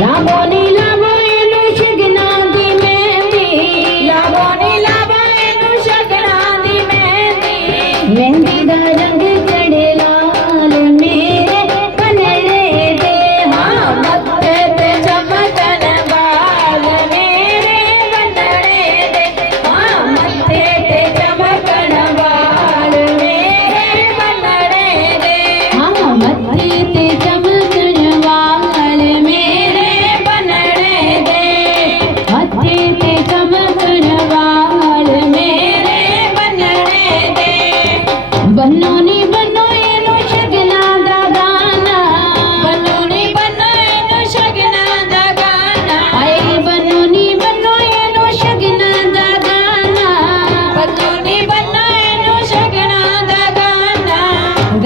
લાવો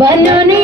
বননী